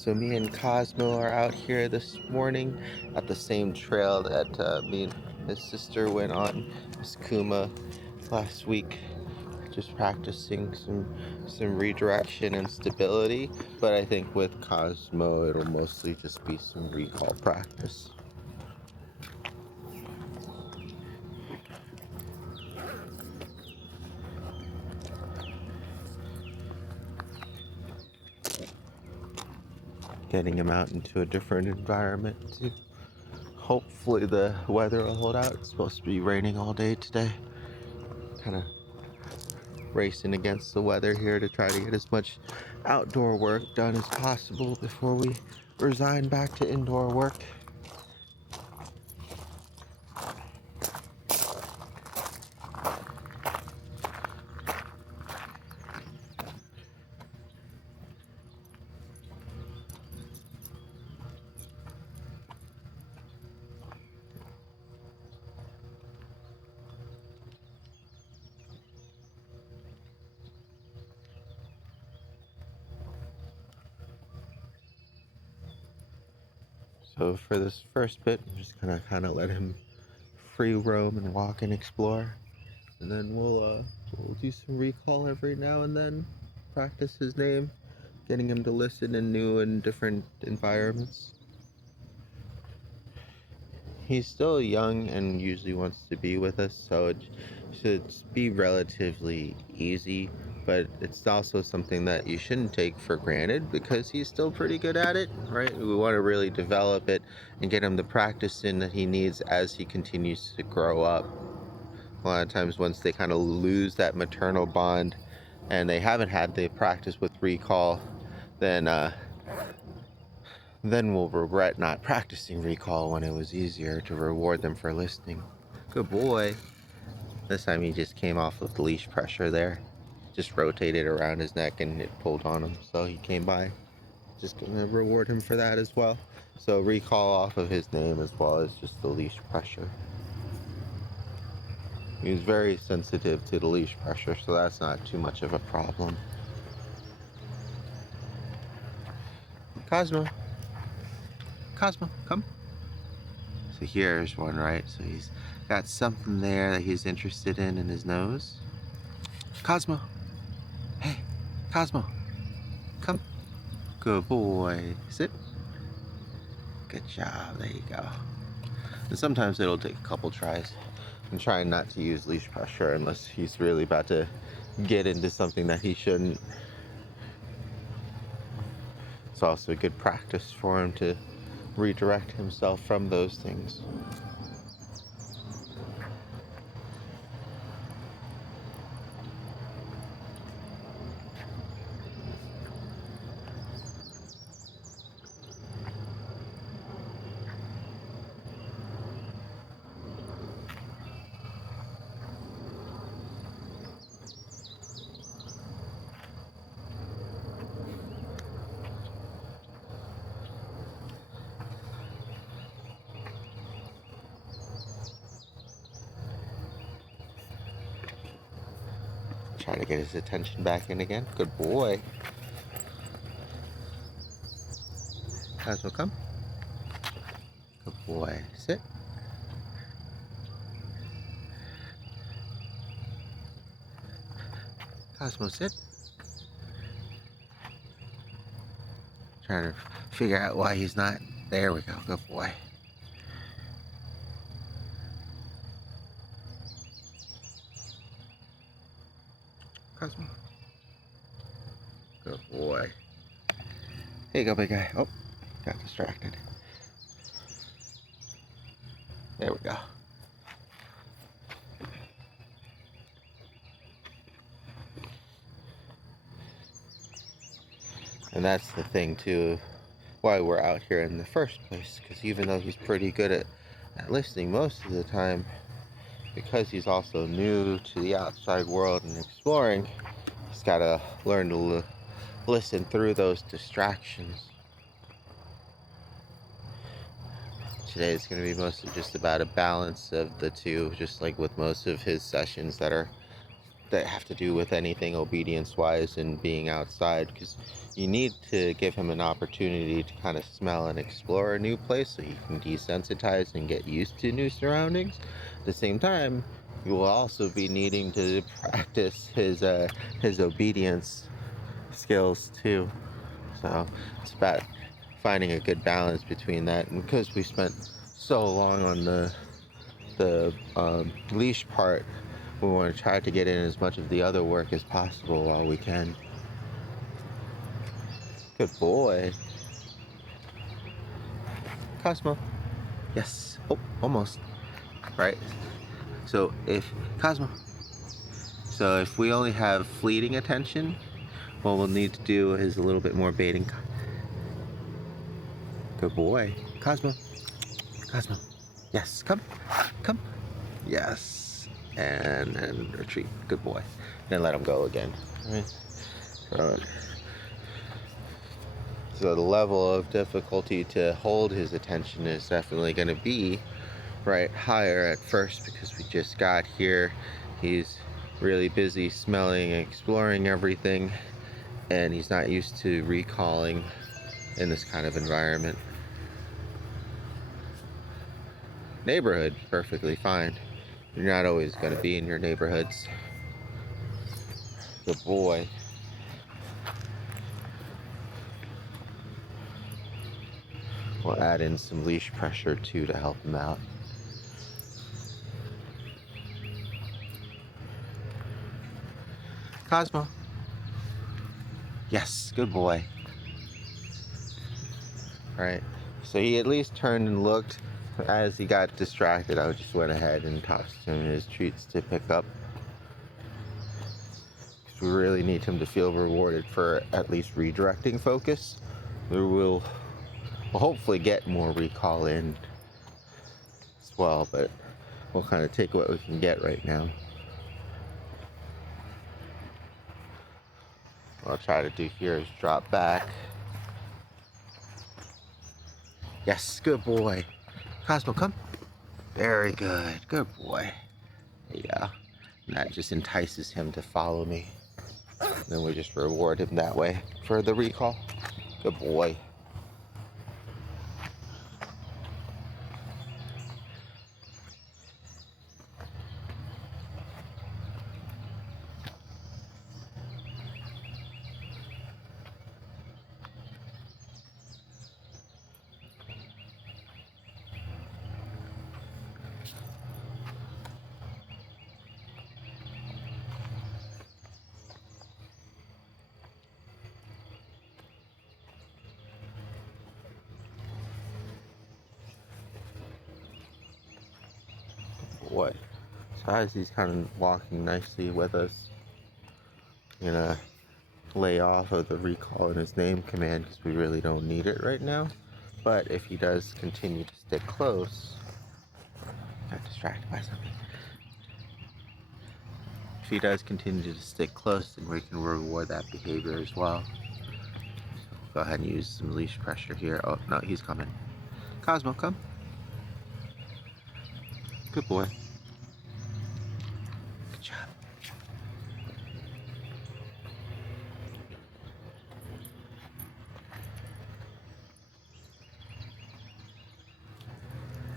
So me and Cosmo are out here this morning at the same trail that me and his sister went on, Miss Kuma, last week. Just practicing some redirection and stability. But I think with Cosmo, it'll mostly just be some recall practice. Getting him out into a different environment too. Hopefully the weather will hold out. It's supposed to be raining all day today. Kind of racing against the weather here to try to get as much outdoor work done as possible before we resign back to indoor work. So for this first bit, I'm just gonna kind of let him free roam and walk and explore, and then we'll do some recall every now and then, practice his name, getting him to listen in new and different environments. He's still young and usually wants to be with us, so it should be relatively easy, but it's also something that you shouldn't take for granted because he's still pretty good at it, right? We want to really develop it and get him the practice in that he needs as he continues to grow up. A lot of times once they kind of lose that maternal bond and they haven't had the practice with recall, then we'll regret not practicing recall when it was easier to reward them for listening. Good boy. This time he just came off with leash pressure there. Just rotated around his neck and it pulled on him, so he came by. Just gonna reward him for that as well. So recall off of his name as well as just the leash pressure. He's very sensitive to the leash pressure, so that's not too much of a problem. Cosmo. Cosmo, come. So here's one, right? So he's got something there that he's interested in his nose. Cosmo. Hey, Cosmo. Come. Good boy. Sit. Good job. There you go. And sometimes it'll take a couple tries. I'm trying not to use leash pressure unless he's really about to get into something that he shouldn't. It's also a good practice for him to redirect himself from those things. Try to get his attention back in again. Good boy. Cosmo, come. Good boy. Sit. Cosmo, sit. Trying to figure out why he's not. There we go. Good boy. Cosmo. Good boy. Here you go, big guy. Oh, got distracted. There we go. And that's the thing too, why we're out here in the first place. Because even though he's pretty good at listening most of the time, because he's also new to the outside world and exploring, he's got to learn to listen through those distractions. Today is going to be mostly just about a balance of the two, just like with most of his sessions that are that have to do with anything obedience-wise and being outside, because you need to give him an opportunity to kind of smell and explore a new place so he can desensitize and get used to new surroundings. At the same time, you will also be needing to practice his obedience skills too. So it's about finding a good balance between that. And because we spent so long on the leash part, we want to try to get in as much of the other work as possible while we can. Good boy. Cosmo. Yes. Oh, almost. Right. So if we only have fleeting attention, what we'll need to do is a little bit more baiting. Good boy. Cosmo. Cosmo. Yes. Come. Come. Yes. And retreat. Good boy. Then let him go again. All right. So the level of difficulty to hold his attention is definitely going to be right higher at first, because we just got here. He's really busy smelling and exploring everything, and he's not used to recalling in this kind of environment. Neighborhood, perfectly fine. You're not always going to be in your neighborhoods. Good boy. We'll add in some leash pressure too to help him out. Cosmo. Yes, good boy. Right. So he at least turned and looked. As he got distracted, I just went ahead and tossed him his treats to pick up. Because we really need him to feel rewarded for at least redirecting focus. We'll hopefully get more recall in as well, but we'll kind of take what we can get right now. What I'll try to do here is drop back. Yes, good boy. Cosmo, come. Very good. Good boy. There you go. And that just entices him to follow me. And then we just reward him that way for the recall. Good boy. Boy. So as he's kind of walking nicely with us, I'm gonna lay off of the recall in his name command because we really don't need it right now. But if he does continue to stick close, got distracted by something. If he does continue to stick close, then we can reward that behavior as well. So go ahead and use some leash pressure here. Oh no, he's coming. Cosmo, come. Good boy. Good job.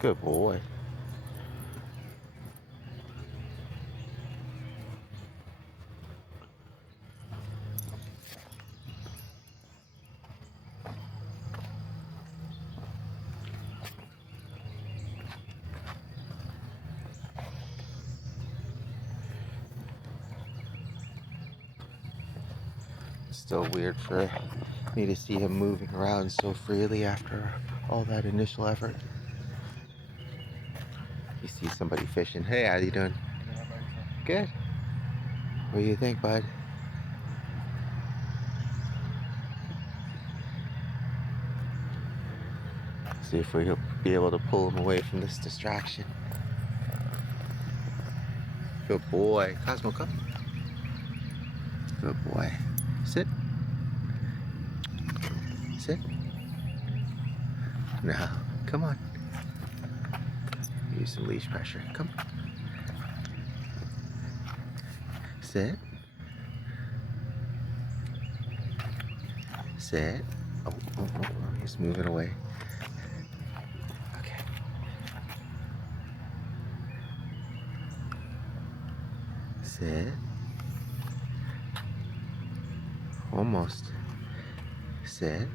Good boy. It's still weird for me to see him moving around so freely after all that initial effort. You see somebody fishing. Hey, how you doing? Good. What do you think, bud? See if we'll be able to pull him away from this distraction. Good boy. Cosmo, come. Good boy. Sit. Sit. Now, come on. Use some leash pressure. Come. Sit. Sit. Oh, he's moving away. Okay. Sit. Almost. Sit.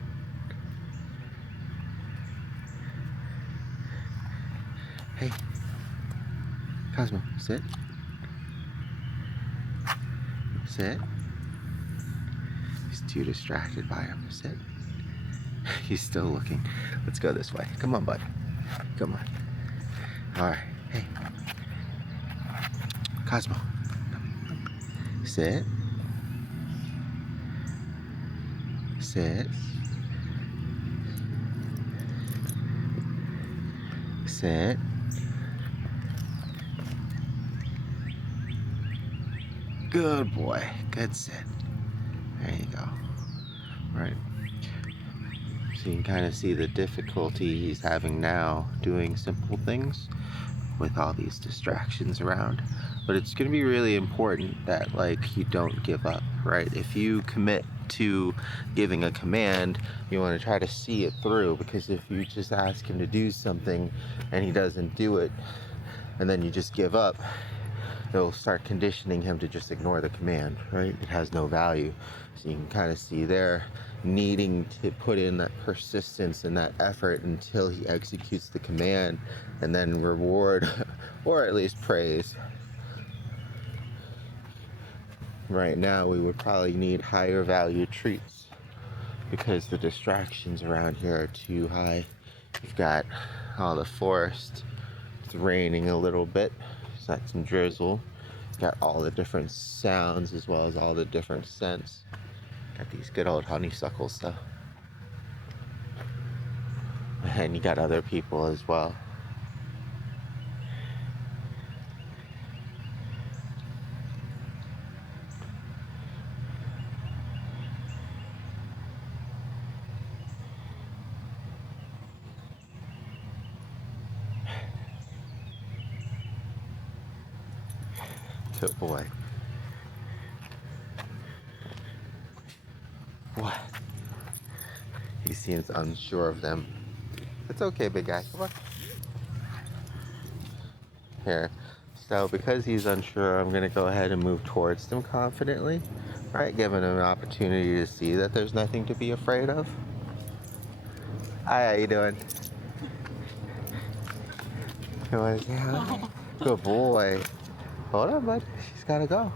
Hey, Cosmo, sit. Sit. He's too distracted by him. Sit. He's still looking. Let's go this way. Come on, bud. Come on. All right. Hey, Cosmo. Sit. Sit. Sit. Good boy. Good sit. There you go. Right. So you can kind of see the difficulty he's having now doing simple things with all these distractions around. But it's going to be really important that like you don't give up, right? If you commit to giving a command, you want to try to see it through, because if you just ask him to do something and he doesn't do it and then you just give up, it'll start conditioning him to just ignore the command, right? It has no value. So you can kind of see there needing to put in that persistence and that effort until he executes the command, and then reward or at least praise. Right now we would probably need higher value treats because the distractions around here are too high. You've got all the forest, it's raining a little bit, it's got some drizzle, got all the different sounds as well as all the different scents. Got these good old honeysuckle stuff. And you got other people as well. Good boy. What? He seems unsure of them. It's okay, big guy. Come on. Here. So because he's unsure, I'm gonna go ahead and move towards them confidently. Right, giving him an opportunity to see that there's nothing to be afraid of. Hi, how you doing? You wanna say hi? Good boy. Hold on, bud. She's gotta go.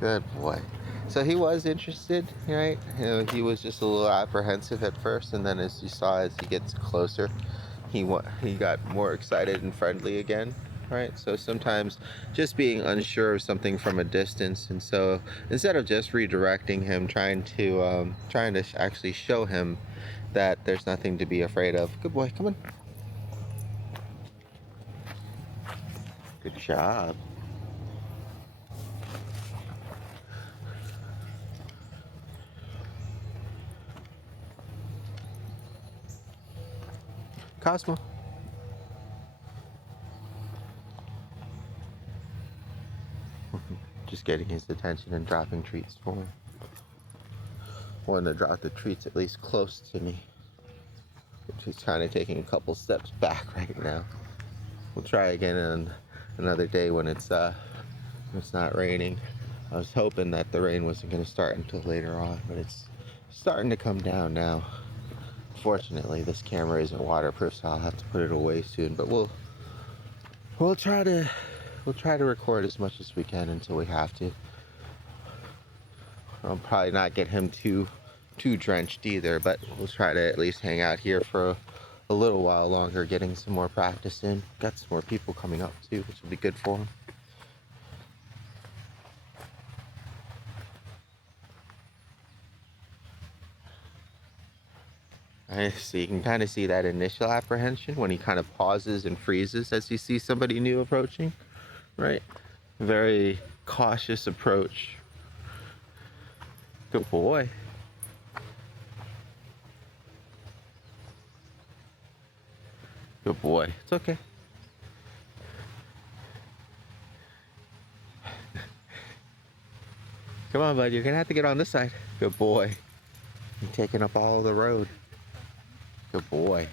Good boy. So he was interested, right? You know, he was just a little apprehensive at first, and then as you saw, as he gets closer, he got more excited and friendly again, right? So sometimes just being unsure of something from a distance, and so instead of just redirecting him, trying to actually show him that there's nothing to be afraid of. Good boy, come on. Good job. Cosmo. Just getting his attention and dropping treats for him. Wanting to drop the treats at least close to me. He's kind of taking a couple steps back right now. We'll try again on another day when it's not raining. I was hoping that the rain wasn't going to start until later on, but it's starting to come down now. Fortunately, this camera isn't waterproof, so I'll have to put it away soon. But we'll try to record as much as we can until we have to. I'll probably not get him too drenched either, but we'll try to at least hang out here for a little while longer, getting some more practice in. Got some more people coming up too, which will be good for him. So you can kind of see that initial apprehension when he kind of pauses and freezes as he sees somebody new approaching, right? Very cautious approach. Good boy. Good boy. It's okay. Come on, bud. You're gonna have to get on this side. Good boy. You're taking up all the road. Good boy.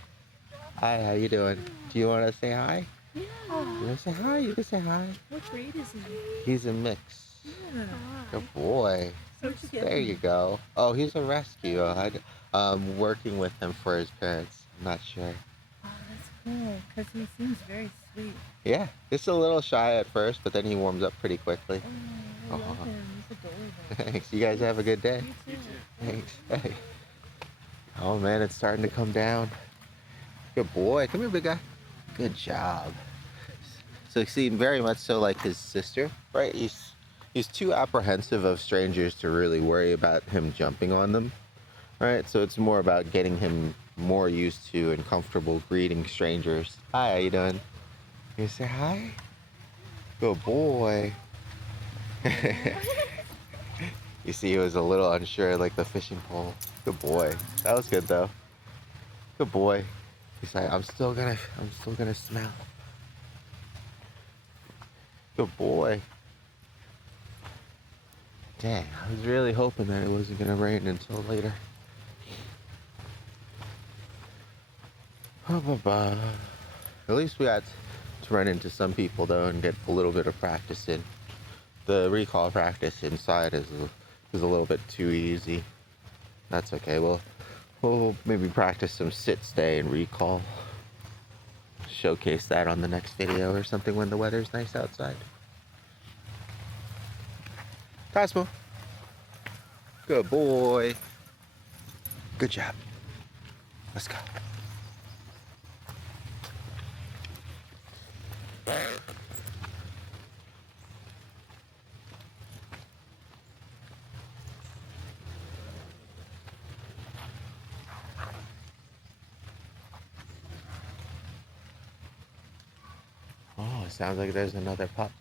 Hi, how you doing? Do you want to say hi? Yeah. You want to say hi? You can say hi. What breed is he? He's a mix. Yeah. Good boy. So There you go. Oh, he's a rescue. I'm working with him for his parents. I'm not sure. Oh, that's cool, because he seems very sweet. Yeah, just a little shy at first, but then he warms up pretty quickly. Oh, I love him. He's adorable. Thanks. You guys have a good day. You too. Thanks. Hey. Oh man, it's starting to come down. Good boy. Come here, big guy. Good job. So you seem very much so like his sister, right? He's too apprehensive of strangers to really worry about him jumping on them, right? So it's more about getting him more used to and comfortable greeting strangers. Hi, how you doing? You say hi? Good boy. You see, he was a little unsure, like the fishing pole. Good boy. That was good though. Good boy. He's like, I'm still gonna smell. Good boy. Dang, I was really hoping that it wasn't gonna rain until later. At least we got to run into some people though and get a little bit of practice in. The recall practice inside is a little bit too easy. That's okay. We'll maybe practice some sit, stay, and recall. Showcase that on the next video or something when the weather's nice outside. Cosmo. Good boy. Good job. Let's go. Oh, it sounds like there's another pup.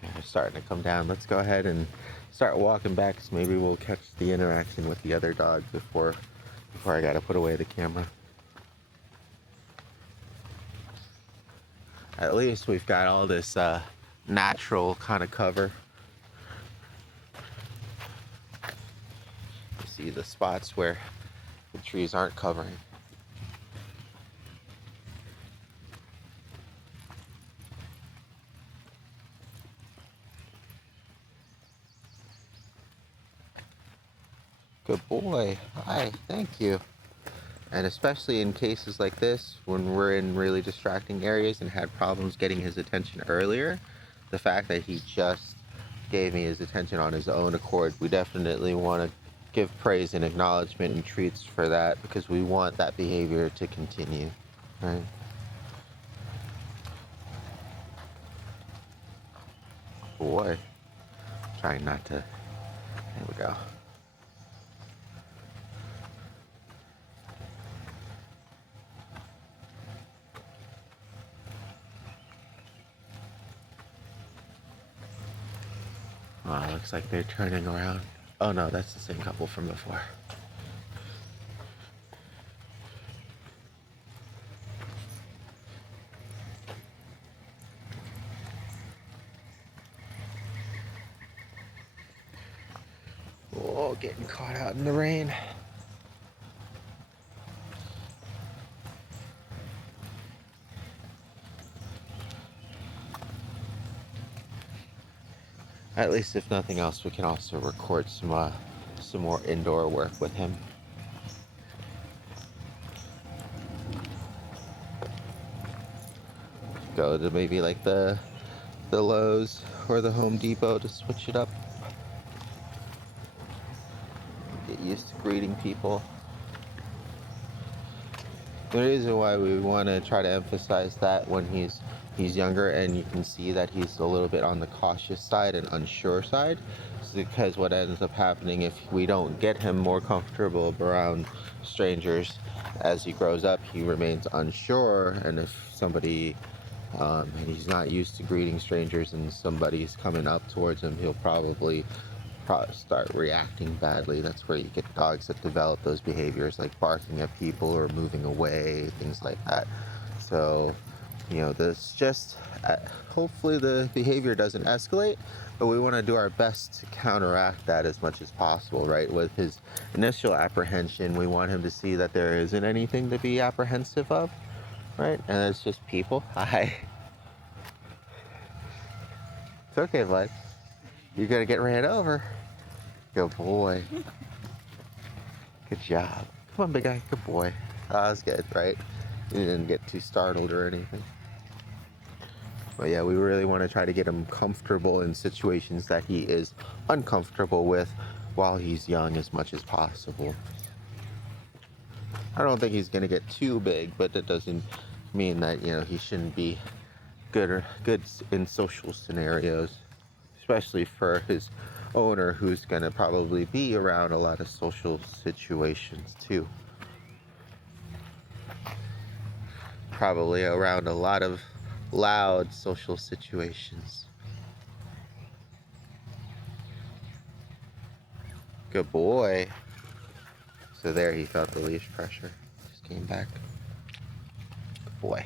They're starting to come down. Let's go ahead and start walking back, so maybe we'll catch the interaction with the other dog before I gotta put away the camera. At least we've got all this natural kind of cover. You see the spots where the trees aren't covering. Good boy. Hi, thank you. And especially in cases like this, when we're in really distracting areas and had problems getting his attention earlier, the fact that he just gave me his attention on his own accord, we definitely want to give praise and acknowledgement and treats for that, because we want that behavior to continue, right? Boy, trying not to, there we go. Oh, looks like they're turning around. Oh no, that's the same couple from before. Oh, getting caught out in the rain. At least, if nothing else, we can also record some more indoor work with him. Go to maybe like the Lowe's or the Home Depot to switch it up. Get used to greeting people. The reason why we want to try to emphasize that when he's younger, and you can see that he's a little bit on the cautious side and unsure side, is because what ends up happening if we don't get him more comfortable around strangers as he grows up, he remains unsure, and if somebody and he's not used to greeting strangers and somebody's coming up towards him, he'll probably start reacting badly. That's where you get dogs that develop those behaviors, like barking at people or moving away, things like that. So This just hopefully the behavior doesn't escalate, but we want to do our best to counteract that as much as possible, right? With his initial apprehension, we want him to see that there isn't anything to be apprehensive of, right? And it's just people. Hi. It's okay, bud. You're gonna get ran over. Good boy. Good job. Come on, big guy. Good boy. That was good, right? You didn't get too startled or anything. But yeah, we really want to try to get him comfortable in situations that he is uncomfortable with while he's young as much as possible. I don't think he's going to get too big, but that doesn't mean that, he shouldn't be good in social scenarios, especially for his owner who's going to probably be around a lot of social situations too. Probably around a lot of loud social situations. Good boy. So there he felt the leash pressure. Just came back. Good boy.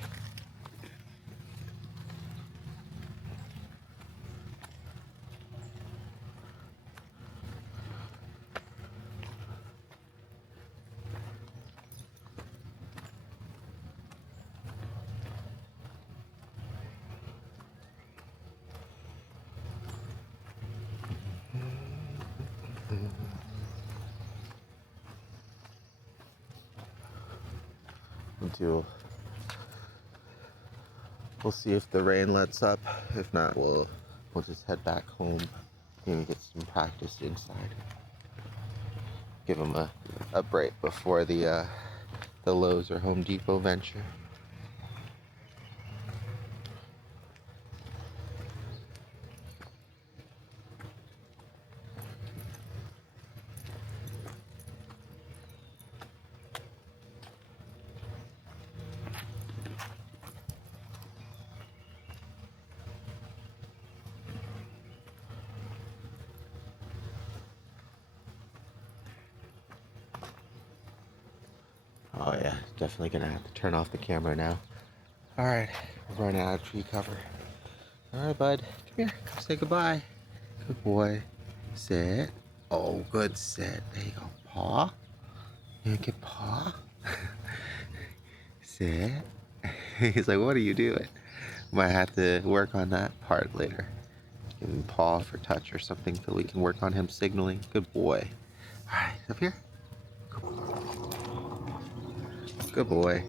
We'll see if the rain lets up. If not, we'll just head back home and get some practice inside. Give him a break before the Lowe's or Home Depot venture. Oh yeah, definitely gonna have to turn off the camera now. Alright, we're running out of tree cover. Alright, bud, come here, come say goodbye. Good boy. Sit. Oh, good sit. There you go. Paw. You get paw. Sit. He's like, what are you doing? Might have to work on that part later. Give him paw for touch or something so we can work on him signaling. Good boy. Alright, up here. Good boy.